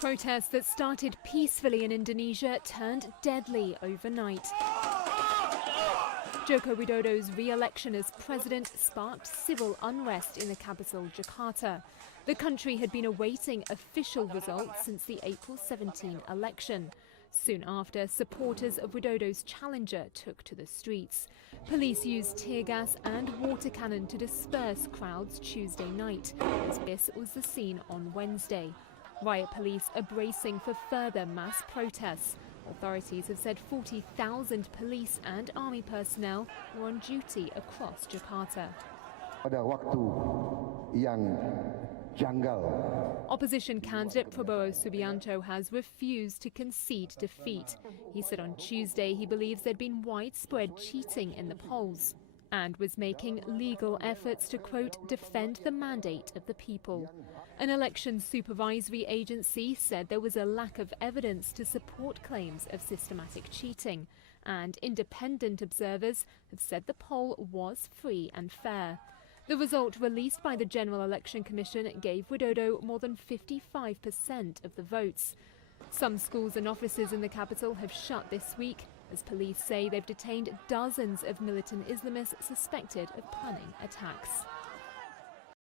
Protests that started peacefully in Indonesia turned deadly overnight. Joko Widodo's re-election as president sparked civil unrest in the capital, Jakarta. The country had been awaiting official results since the April 17 election. Soon after, supporters of Widodo's challenger took to the streets. Police used tear gas and water cannon to disperse crowds Tuesday night, as this was the scene on Wednesday. Riot police are bracing for further mass protests. Authorities have said 40,000 police and army personnel were on duty across Jakarta. Pada waktu yang janggal. Opposition candidate Prabowo Subianto has refused to concede defeat. He said on Tuesday he believes there'd been widespread cheating in the polls and was making legal efforts to, quote, defend the mandate of the people. An election supervisory agency said there was a lack of evidence to support claims of systematic cheating, and independent observers have said the poll was free and fair. The result released by the General Election Commission gave Widodo more than 55% of the votes. Some schools and offices in the capital have shut this week, as police say they've detained dozens of militant Islamists suspected of planning attacks.